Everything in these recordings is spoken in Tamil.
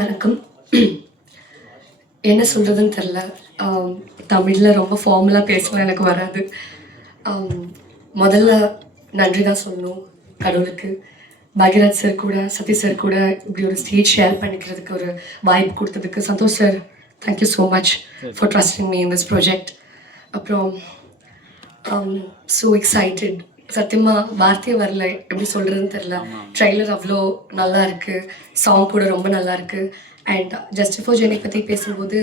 வணக்கம். என்ன சொல்றதுன்னு தெரியல. தமிழ்ல ரொம்ப ஃபார்மலா பேசலாம் எனக்கு வராது. முதல்ல நன்றி தான் சொல்லணும் கடவுளுக்கு. பாக்யராஜ் சார் கூட, சதீஷ் சார் கூட இப்படி ஒரு ஸ்டேஜ் ஷேர் பண்ணிக்கிறதுக்கு ஒரு வாய்ப்பு கொடுத்ததுக்கு Santhosh sir, thank you so much for trusting me in this project. அப்புறம் ஸோ எக்ஸைட்டட். சத்தியமாக வார்த்தையே வரல, எப்படி சொல்கிறதுன்னு தெரில. ட்ரெய்லர் அவ்வளோ நல்லா இருக்குது, சாங் கூட ரொம்ப நல்லா இருக்குது. அண்ட் ஜஸ்டிஸ் ஃபார் ஜெனி பற்றி பேசும்போது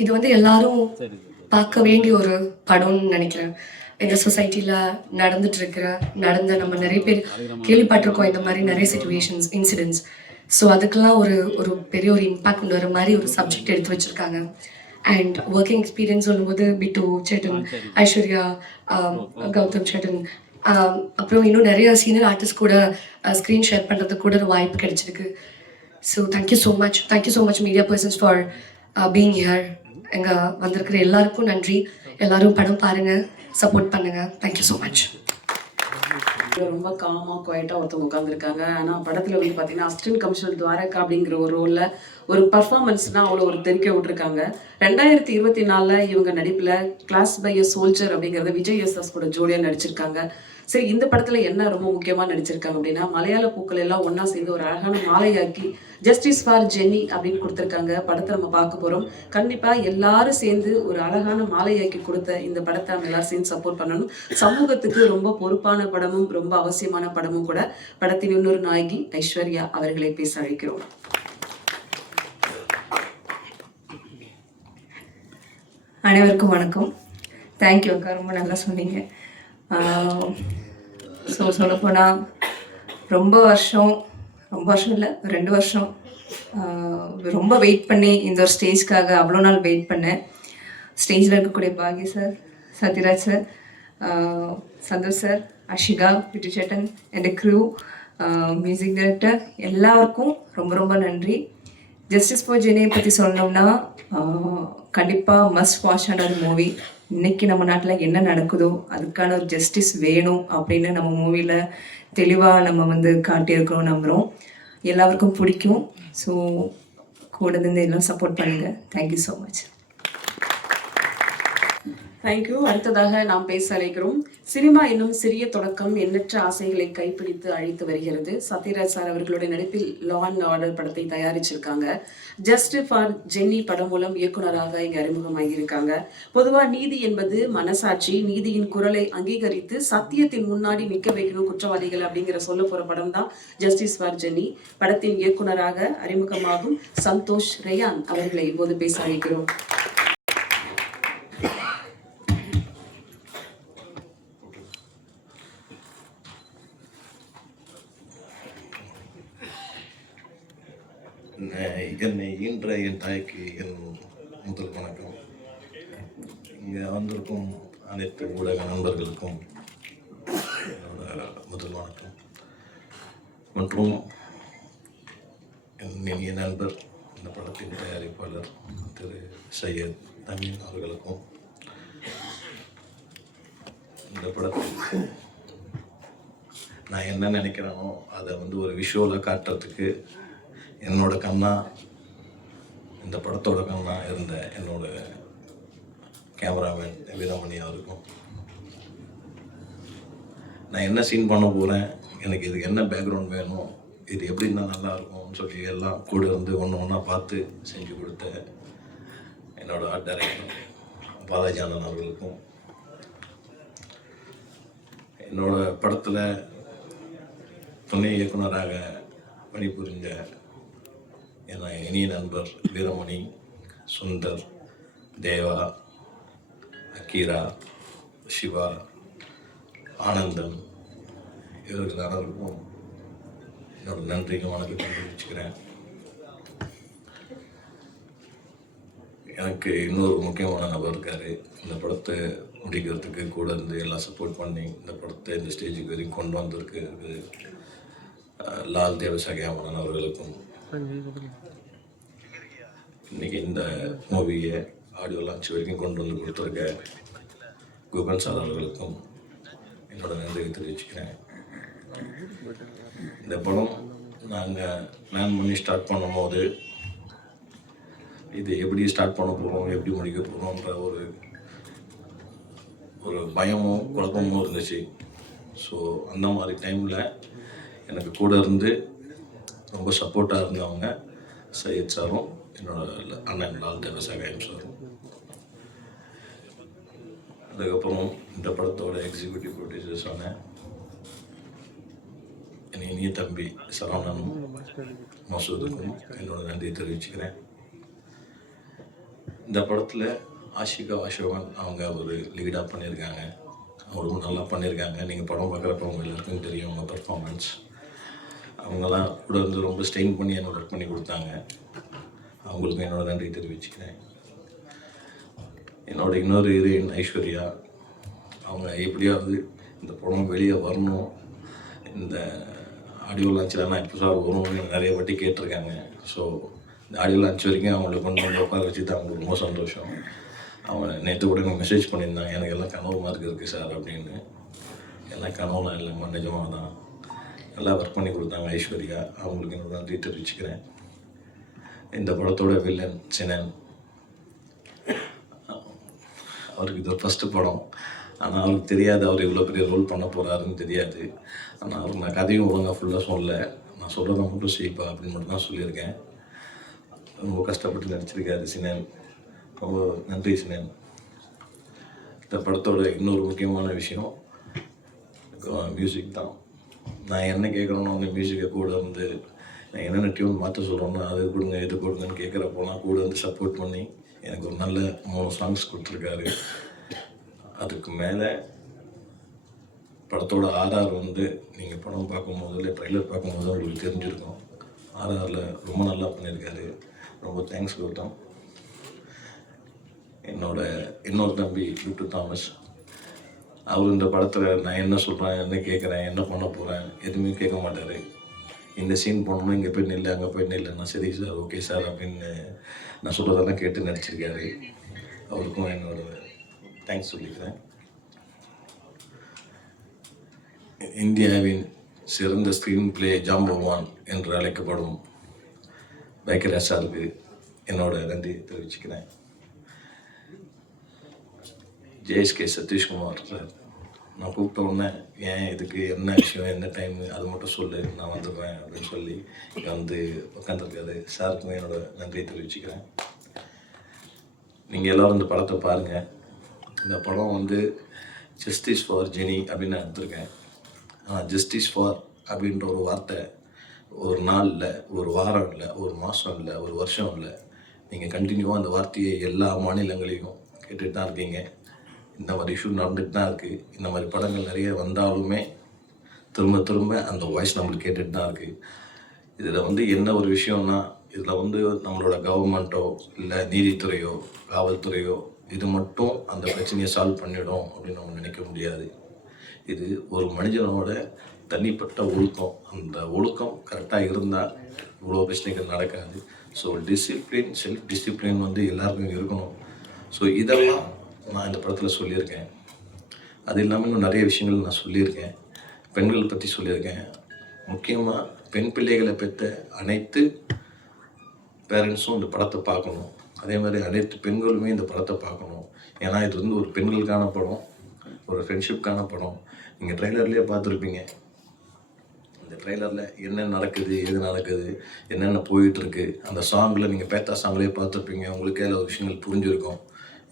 இது வந்து எல்லாரும் பார்க்க வேண்டிய ஒரு படம்னு நினைக்கிறேன். எங்கள் சொசைட்டியில் நடந்த நம்ம நிறைய பேர் கேள்விப்பட்டிருக்கோம் இந்த மாதிரி நிறைய சிச்சுவேஷன்ஸ், இன்சிடென்ட்ஸ். ஸோ அதுக்கெல்லாம் ஒரு ஒரு பெரிய ஒரு இம்பேக்ட் கொண்டு வர மாதிரி ஒரு சப்ஜெக்ட் எடுத்து வச்சுருக்காங்க. அண்ட் ஒர்க்கிங் எக்ஸ்பீரியன்ஸ் சொல்லும்போது பிட்டு சேட்டன், ஐஸ்வர்யா, கௌதம் சேட்டன், அப்புறம் இன்னும் நிறைய சீனியர் ஆர்டிஸ்ட் கூட ஸ்க்ரீன் ஷேர் பண்ணுறதுக்கு கூட ஒரு வாய்ப்பு கிடைச்சிருக்கு. So thank you so much media persons for being here. எங்கே வந்திருக்கிற எல்லாருக்கும் நன்றி. எல்லாரும் படம் பாருங்கள், சப்போர்ட் பண்ணுங்கள். Thank you so much. ரொம்ப காமாக குவைட்டாக ஒருத்தவங்க உட்காந்துருக்காங்க. ஆனால் படத்தில் வந்து பார்த்தீங்கன்னா அசிஸ்டன்ட் கமிஷனர் துவாரகா அப்படிங்கிற ஒரு ரோலில் ஒரு பர்ஃபார்மன்ஸ்னால் அவ்வளோ ஒரு தெரிக்க விட்டுருக்காங்க. 2024 இவங்க நடிப்பில் கிளாஸ் பை எ சோல்ஜர் அப்படிங்கிறத விஜய் எஸ்எஸ் கூட ஜோடியாக நடிச்சிருக்காங்க. சரி, இந்த படத்தில் என்ன ரொம்ப முக்கியமாக நடிச்சிருக்காங்க அப்படின்னா, மலையாள பூக்கள் எல்லாம் ஒன்றா சேர்ந்து ஒரு அழகான மாலையாக்கி ஜஸ்டிஸ் ஃபார் ஜென்னி அப்படின்னு கொடுத்துருக்காங்க. படத்தை நம்ம பார்க்க போகிறோம். கண்டிப்பாக எல்லாரும் சேர்ந்து ஒரு அழகான மாலையாக்கி கொடுத்த இந்த படத்தை நம்ம எல்லாரும் சேர்ந்து சப்போர்ட் பண்ணணும். சமூகத்துக்கு ரொம்ப பொறுப்பான படமும் ரொம்ப அவசியமான படமும் கூட. படத்தின் இன்னொரு நாயகி ஐஸ்வர்யா அவர்களை பேச அழைக்கிறோம். அனைவருக்கும் வணக்கம். தேங்க்யூ அக்கா, ரொம்ப நல்லா சொன்னீங்க. ஸோ சொல்லப்போனால் ரொம்ப வருஷம் இல்லை, 2 வருஷம் ரொம்ப வெயிட் பண்ணி இந்த ஒரு ஸ்டேஜ்க்காக அவ்வளோ நாள் வெயிட் பண்ணேன். ஸ்டேஜில் இருக்கக்கூடிய பாக்ய sir, Sathyaraj sir, Santhosh sir, Ashika, Bittu chettan, என் க்ரூ, மியூசிக் டைரக்டர் எல்லாருக்கும் ரொம்ப ரொம்ப நன்றி. ஜஸ்டிஸ் ஃபார் ஜெனியை பற்றி சொல்லணும்னா கண்டிப்பாக மஸ்ட் வாட்சான ஒரு மூவி. இன்றைக்கி நம்ம நாட்டில் என்ன நடக்குதோ அதுக்கான ஒரு ஜஸ்டிஸ் வேணும் அப்படின்னு நம்ம மூவியில் தெளிவாக நம்ம வந்து காட்டியிருக்கிறோம், நம்புகிறோம். எல்லாருக்கும் பிடிக்கும். ஸோ கூட இருந்து எல்லாம் சப்போர்ட் பண்ணுங்கள். Thank you so much. தேங்க்யூ. அடுத்ததாக நாம் பேச அழைக்கிறோம். சினிமா என்னும் சிறிய தொடக்கம் எண்ணற்ற ஆசைகளை கைப்பிடித்து அழைத்து வருகிறது. சத்யராஜ் சார் அவர்களுடைய நடிப்பில் லா அண்ட் ஆர்டர் படத்தை தயாரிச்சிருக்காங்க. ஜஸ்ட் ஃபார் ஜென்னி படம் மூலம் இயக்குனராக இங்கே அறிமுகமாகியிருக்காங்க. பொதுவாக நீதி என்பது மனசாட்சி, நீதியின் குரலை அங்கீகரித்து சத்தியத்தின் முன்னாடி நிற்க வைக்கணும் குற்றவாளிகள் அப்படிங்கிற சொல்ல போகிற படம் தான் ஜஸ்டிஸ் ஃபார் ஜென்னி. படத்தின் இயக்குனராக அறிமுகமாகும் சந்தோஷ் ரயான் அவர்களை இப்போது பேச அழைக்கிறோம். என்னை ஈன்ற என் தாய்க்கு என் முதல் வணக்கம். இங்கே வந்திருக்கும் அனைத்து ஊடக நண்பர்களுக்கும் என்னோட முதல் வணக்கம். மற்றும் என் இனிய நண்பர், இந்த படத்தின் தயாரிப்பாளர் திரு சையத் தமிழ் அவர்களுக்கும், இந்த படத்தில் நான் என்ன நினைக்கிறேனோ அதை வந்து ஒரு விஷுவலாக காட்டுறதுக்கு என்னோட கண்ணா, இந்த படத்தோட கண்ணா இருந்த என்னோட கேமராமேன் வீரமணி அவருக்கும், நான் என்ன சீன் பண்ண போகிறேன், எனக்கு இதுக்கு என்ன பேக்ரவுண்ட் வேணும், இது எப்படின்னா நல்லா இருக்கும்னு சொல்லி எல்லாம் கூட இருந்து ஒன்றா பார்த்து செஞ்சு கொடுத்த என்னோட ஆர்ட் டைரக்டர் பாலாஜி அண்ணன் அவர்களுக்கும், என்னோட படத்தில் துணை இயக்குனராக பணிபுரிஞ்ச என் இனிய நண்பர் வீரமணி, சுந்தர், தேவா, அக்கீரா, சிவா, ஆனந்தன் இவர்கள் அனைவருக்கும் என்னோட நன்றிக்கும் வணக்கத்தை தெரிவிச்சுக்கிறேன். எனக்கு இன்னொரு முக்கியமான நபர் இருக்கார். இந்த படத்தை முடிக்கிறதுக்கு கூட இருந்து எல்லாம் சப்போர்ட் பண்ணி இந்த படத்தை இந்த ஸ்டேஜுக்கு வரைக்கும் கொண்டு வந்திருக்கு லால் தேவசகாமன் அவர்களுக்கும், இன்றைக்கி இந்த மூவியை ஆடியோ லான்ச் வரைக்கும் கொண்டு வந்து கொடுத்துருக்க குகன் சார் அவர்களுக்கும் என்னோட நன்றியை தெரிவிச்சுக்கிறேன். இந்த படம் நாங்கள் பிளான் பண்ணி ஸ்டார்ட் பண்ணும்போது இது எப்படி ஸ்டார்ட் பண்ண போகிறோம், எப்படி முடிக்க போகிறோன்ற ஒரு பயமும் குழப்பமும் இருந்துச்சு. ஸோ அந்த மாதிரி டைமில் எனக்கு கூட இருந்து ரொம்ப சப்போர்ட்டாக இருந்தவங்க சையத் சாரும் என்னோட அண்ணன் லால் தேவசாயம் சாரும். அதுக்கப்புறம் இந்த படத்தோட எக்ஸிக்யூட்டிவ் ப்ரொடியூசர்ஸான என் இனிய தம்பி சரவணனும் மசூதுக்கும் என்னோட நன்றியை தெரிவிச்சுக்கிறேன். இந்த படத்தில் ஆஷிகா அசோகன் அவங்க ஒரு லீடாக பண்ணியிருக்காங்க. அவங்களும் நல்லா பண்ணியிருக்காங்க. நீங்கள் படம் பார்க்குறப்ப அவங்க எல்லாருக்கும் தெரியும் அவங்க பர்ஃபார்மன்ஸ். அவங்கெல்லாம் கூட இருந்து ரொம்ப ஸ்ட்ரெயின் பண்ணி எனக்கு ஒர்க் பண்ணி கொடுத்தாங்க. அவங்களுக்கும் என்னோட நன்றி தெரிவிச்சுக்கிறேன். என்னோட இன்னொரு ஹீரோயின் ஐஸ்வர்யா, அவங்க எப்படியாவது இந்த படம் வெளியே வரணும், இந்த ஆடியோ லான்ச்சில் நான் இப்போ சார் வரணும்னு நிறைய வாட்டி கேட்டிருக்காங்க. ஸோ இந்த ஆடியோ லான்ச் வரைக்கும் அவங்கள கொண்டு வந்து உட்கார வச்சு தான் அவங்களுக்கு ரொம்ப சந்தோஷம். அவங்க நேற்று கூட எனக்கு மெசேஜ் பண்ணியிருந்தாங்க, எனக்கு எல்லாம் கனவு மார்க் இருக்குது சார் அப்படின்னு. எல்லாம் கனவுலாம் இல்லைம்மா, நிஜமாக தான் நல்லா ஒர்க் பண்ணி கொடுத்தாங்க ஐஸ்வர்யா. அவங்களுக்கு என்னோட நன்றி தெரிவிச்சுக்கிறேன். இந்த படத்தோட வில்லன் சினன், அவருக்கு இது ஒரு ஃபஸ்ட்டு படம். ஆனால் அவருக்கு தெரியாது அவர் இவ்வளோ பெரிய ரோல் பண்ண போகிறாருன்னு தெரியாது. ஆனால் அவருக்கு நான் கதையும் ஒழுங்காக ஃபுல்லாக சொல்லலை, நான் சொல்கிறத மட்டும் செய்ப்பா அப்படின்னு மட்டும் தான் சொல்லியிருக்கேன். ரொம்ப கஷ்டப்பட்டு நடிச்சிருக்காரு சினன், ரொம்ப நன்றி சினன். இந்த படத்தோட இன்னொரு முக்கியமான விஷயம் மியூசிக் தான். நான் என்ன கேட்கணும்னு அந்த மியூசிக்கை கூட வந்து நான் என்னென்ன டியூன் மாற்ற சொல்கிறோன்னா அது கொடுங்க இது கொடுங்கன்னு கேட்குறப்போலாம் கூட வந்து சப்போர்ட் பண்ணி எனக்கு ஒரு நல்ல 3 சாங்ஸ் கொடுத்துருக்காரு. அதுக்கு மேலே படத்தோட ஆர்ஆர் வந்து நீங்கள் படம் பார்க்கும்போது இல்லை ட்ரெய்லர் பார்க்கும்போது உங்களுக்கு தெரிஞ்சிருக்கும். ஆர்ஆரில் ரொம்ப நல்லா பண்ணியிருக்காரு. ரொம்ப தேங்க்ஸ் கௌதம். இன்னொரு தம்பி லுட்டு தாமஸ், அவர் இந்த படத்தில் நான் என்ன சொல்கிறேன், என்ன கேட்குறேன், என்ன பண்ண போகிறேன் எதுவுமே கேட்க மாட்டார். இந்த சீன் போனோம்னா இங்கே போய் நில்லை, அங்கே போய் நில்லை, நான் சரி சார் ஓகே சார் அப்படின்னு நான் சொல்கிறதெல்லாம் கேட்டு நடிச்சிருக்காரு. அவருக்கும் என்னோட தேங்க்ஸ் சொல்லிக்கிறேன். இந்தியாவின் சிறந்த ஸ்க்ரீன் பிளே ஜாம்பவான் என்று அழைக்கப்படும் பாக்யராஜ் சாருக்கு என்னோட நன்றி தெரிவிச்சுக்கிறேன். ஜேஎஸ்கே சதீஷ்குமார் சார், நான் கூப்பிட்ட உடனே ஏன் இதுக்கு என்ன விஷயம் என்ன டைம் அது மட்டும் சொல்லு நான் வந்துடுவேன் அப்படின்னு சொல்லி இங்கே வந்து உட்காந்துருக்காரு. சாருக்கும் என்னோட நன்றியை தெரிவிச்சுக்கிறேன். நீங்கள் எல்லோரும் இந்த படத்தை பாருங்கள். இந்த படம் வந்து ஜஸ்டிஸ் ஃபார் ஜெனி அப்படின்னு நான் எடுத்திருக்கேன். ஆனால் ஜஸ்டிஸ் ஃபார் அப்படின்ற ஒரு வார்த்தை ஒரு நாள் இல்லை, ஒரு வாரம் இல்லை, ஒரு மாதம் இல்லை, ஒரு வருஷம் இல்லை, நீங்கள் கண்டினியூவாக அந்த வார்த்தையை எல்லா மாநிலங்களையும் கேட்டுட்டு தான் இருக்கீங்க. இந்த மாதிரி இஷ்யூ நடந்துட்டு தான் இருக்குது. இந்த மாதிரி படங்கள் நிறைய வந்தாலுமே திரும்ப திரும்ப அந்த வாய்ஸ் நம்மளுக்கு கேட்டுட்டு தான் இருக்குது. இதில் வந்து என்ன ஒரு விஷயம்னா, இதில் வந்து நம்மளோட கவர்மெண்ட்டோ இல்லை நீதித்துறையோ காவல்துறையோ இது மட்டும் அந்த பிரச்சனையை சால்வ் பண்ணிடும் அப்படின்னு நம்ம நினைக்க முடியாது. இது ஒரு மனிதனோட தனிப்பட்ட ஒழுக்கம். அந்த ஒழுக்கம் கரெக்டாக இருந்தால் இவ்வளோ பிரச்சனைகள் நடக்காது. ஸோ டிசிப்ளின், செல்ஃப் டிசிப்ளின் வந்து எல்லாருக்கும் இருக்கணும். ஸோ இதெல்லாம் நான் இந்த படத்தில் சொல்லியிருக்கேன். அது இல்லாமல் இன்னும் நிறைய விஷயங்கள் நான் சொல்லியிருக்கேன். பெண்கள் பற்றி சொல்லியிருக்கேன். முக்கியமாக பெண் பிள்ளைகளை பெற்ற அனைத்து பேரண்ட்ஸும் இந்த படத்தை பார்க்கணும். அதே மாதிரி அனைத்து பெண்களுமே இந்த படத்தை பார்க்கணும். ஏன்னா இது வந்து ஒரு பெண்களுக்கான படம், ஒரு ஃப்ரெண்ட்ஷிப்கான படம். நீங்கள் ட்ரெய்லர்லேயே பார்த்துருப்பீங்க. இந்த ட்ரெய்லரில் என்ன நடக்குது, எது நடக்குது, என்னென்ன போயிட்டுருக்கு. அந்த சாங்கில் நீங்கள் பேத்தா சாங்லேயே பார்த்துருப்பீங்க. உங்களுக்கே அதில் ஒரு விஷயங்கள் புரிஞ்சிருக்கும்.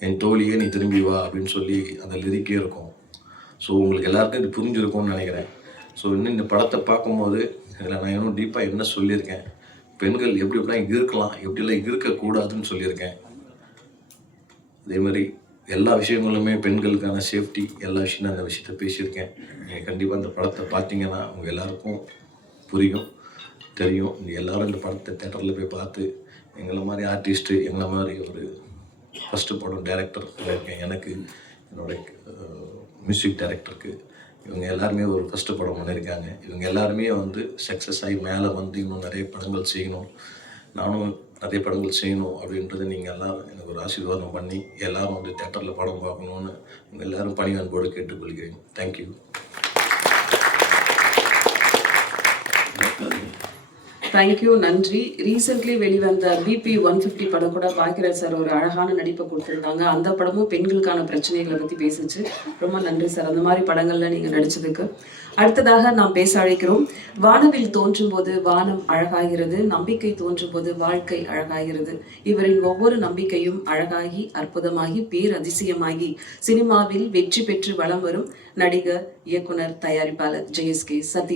என் தோழியே நீ திரும்பி வா அப்படின்னு சொல்லி அந்த லிரிக்கே இருக்கும். ஸோ உங்களுக்கு எல்லாருக்கும் இது புரிஞ்சிருக்கும்னு நினைக்கிறேன். ஸோ இன்னும் இந்த படத்தை பார்க்கும்போது இதில் நான் இன்னும் டீப்பாக என்ன சொல்லியிருக்கேன், பெண்கள் எப்படி எப்படிலாம் இருக்கலாம், எப்படிலாம் இருக்கக்கூடாதுன்னு சொல்லியிருக்கேன். அதே மாதிரி எல்லா விஷயங்களுமே பெண்களுக்கான சேஃப்டி எல்லா விஷயம் அந்த விஷயத்த பேசியிருக்கேன். நீங்கள் கண்டிப்பாக இந்த படத்தை பார்த்தீங்கன்னா உங்கள் எல்லாருக்கும் புரியும், தெரியும். நீங்கள் எல்லோரும் இந்த படத்தை தேட்டரில் போய் பார்த்து எங்களை மாதிரி ஆர்டிஸ்ட்டு, எங்களை மாதிரி ஒரு ஃபஸ்ட்டு படம் டைரக்டர் இருக்கேன், எனக்கு என்னோட மியூசிக் டைரக்டருக்கு, இவங்க எல்லாருமே ஒரு ஃபஸ்ட்டு படம் பண்ணியிருக்காங்க. இவங்க எல்லாருமே வந்து சக்ஸஸ் ஆகி மேலே வந்து இன்னும் நிறைய படங்கள் செய்யணும், நானும் நிறைய படங்கள் செய்யணும் அப்படின்றது நீங்கள் எல்லோரும் எனக்கு ஒரு ஆசீர்வாதம் பண்ணி எல்லோரும் வந்து தேட்டரில் படம் பார்க்கணுன்னு உங்கள் எல்லோரும் பணி அன்போடு கேட்டுக்கொள்கிறேன். தேங்க்யூ. தேங்க்யூ, நன்றி. ரீசெண்ட்லி வெளிவந்த பிபி 150 படம் கூட பாக்கியராஜ் சார் ஒரு அழகான நடிப்பை கொடுத்துருந்தாங்க. அந்த படமும் பெண்களுக்கான பிரச்சனைகளை பற்றி பேசிச்சு. ரொம்ப நன்றி சார், அந்த மாதிரி படங்கள்ல நீங்கள் நடிச்சதுக்கு. அடுத்ததாக நாம் பேச அழைக்கிறோம். வானவில் தோன்றும் போது வானம் அழகாகிறது, நம்பிக்கை தோன்றும் போது வாழ்க்கை அழகாகிறது. இவரின் ஒவ்வொரு நம்பிக்கையும் அழகாகி அற்புதமாகி பேரதிசயமாகி சினிமாவில் வெற்றி பெற்று வலம் வரும் நடிகர், இயக்குனர், தயாரிப்பாளர் JSK சதீஷ்.